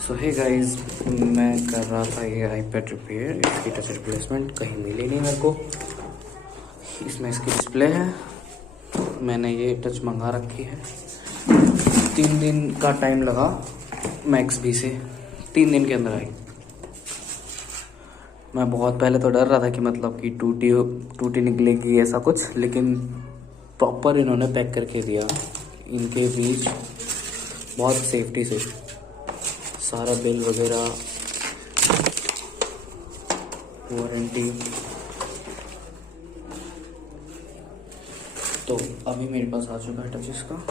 सो hey guys, मैं कर रहा था ये आईपैड रिपेयर। इसकी टच रिप्लेसमेंट कहीं मिली नहीं मेरे को। इसमें इसकी डिस्प्ले है। मैंने ये टच मंगा रखी है। 3 दिन का टाइम लगा मैक्स भी से, 3 दिन के अंदर आई। मैं बहुत पहले तो डर रहा था कि मतलब कि टूटी निकलेगी ऐसा कुछ, लेकिन प्रॉपर इन्होंने पैक करके दिया। इनके बीच बहुत सेफ्टी से सारा बिल वगैरह, वारंटी। तो अभी मेरे पास आ चुका है टच इसका।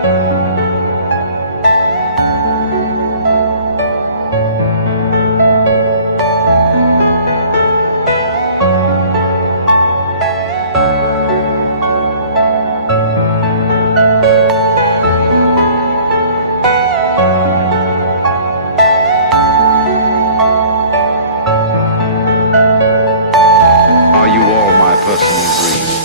Are you all my personal dreams?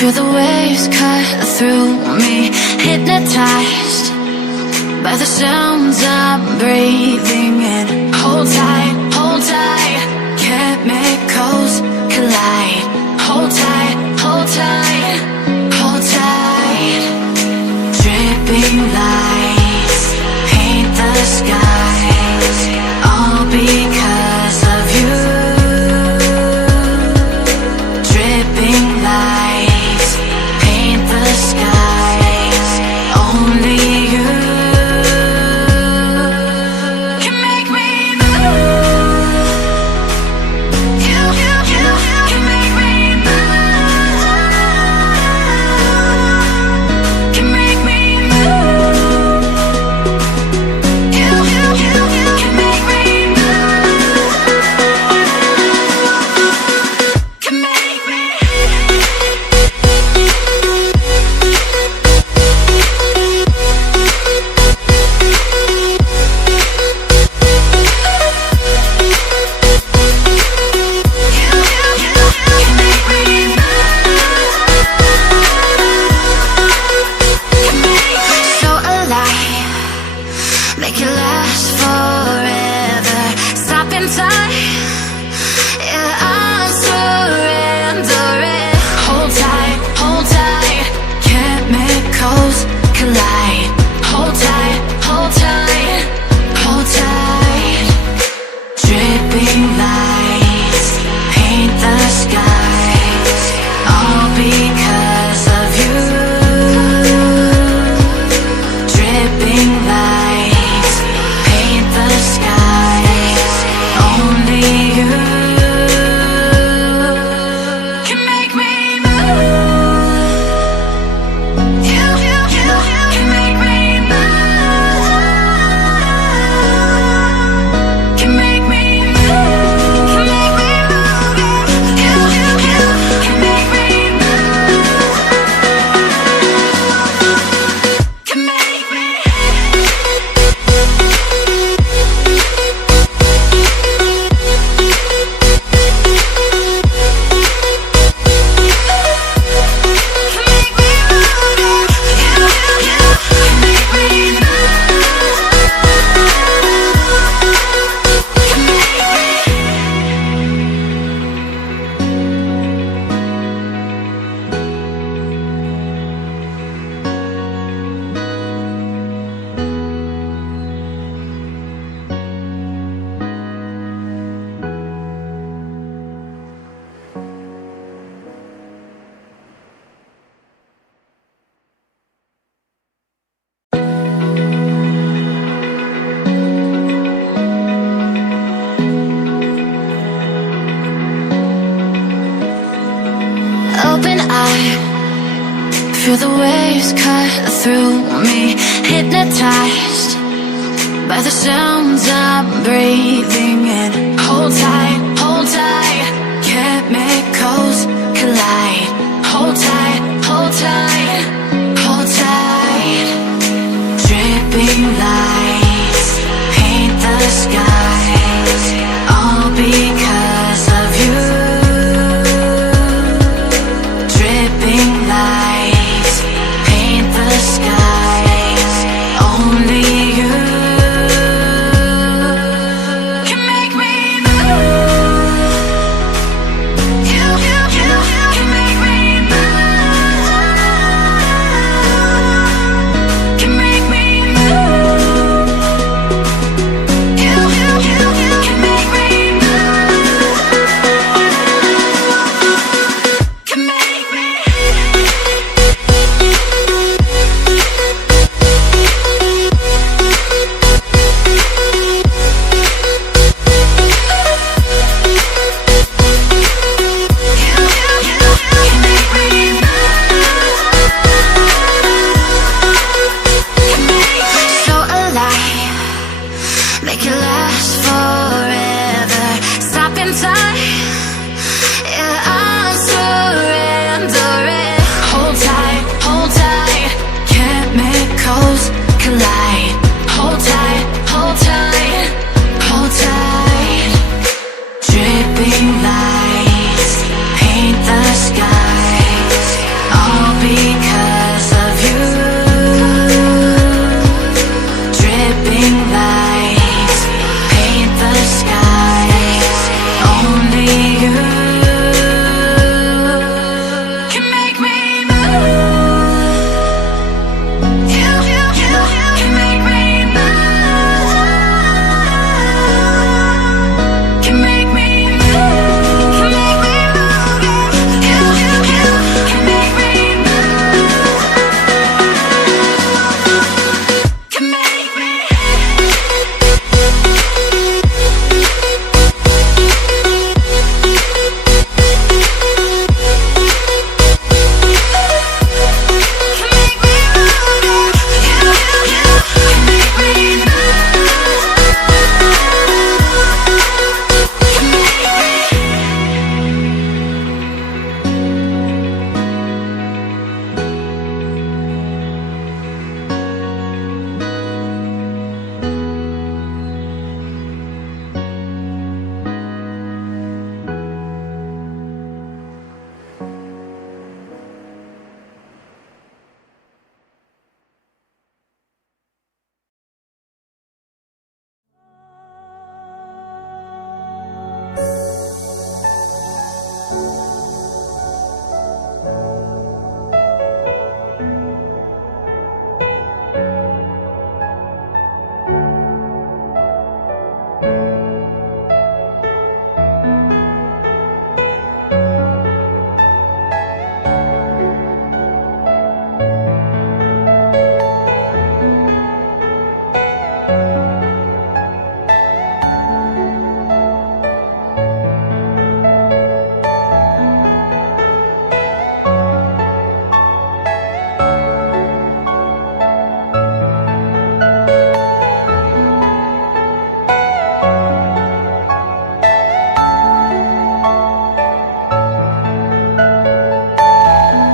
Feel the waves cut through me, hypnotized by the sounds I'm breathing in. Hold tight, chemicals collide. Hold tight, hold tight, hold tight. Dripping lights paint the skies, all because of you. Dripping lights paint the skies, only you can make me move. You can make me move. Can make me move. You can make me move. Can make me. So alive, make it last forever. Stop in time, yeah, I'm surrendering. Hold tight, chemicals collide. Hold tight, hold tight, hold tight. Dripping lights paint the skies, all because of you. Dripping lights paint the skies, only you can make me move. You can make me move. Can make me move. Can make me move. You can make me move. Can make me. Open eye, feel the waves cut through me, hypnotized by the sounds I'm breathing in. Hold tight, chemicals collide. Hold tight, hold tight, hold tight. Dripping lights paint the skies, all because of you. Dripping lights paint the skies, only you can make me move. You can make me move. Can make me move. You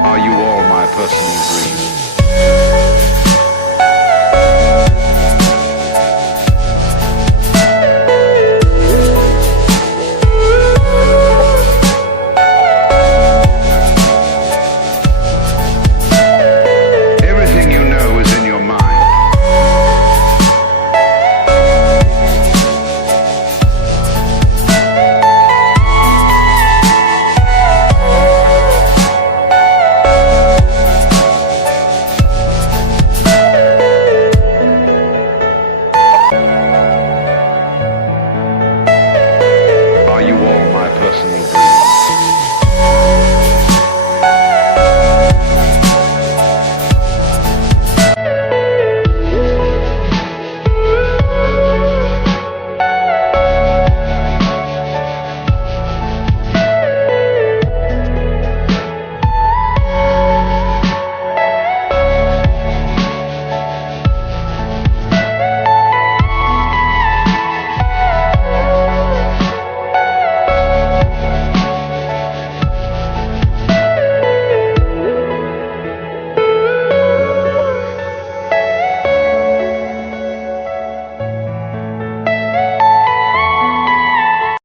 Are you all my personal dreams?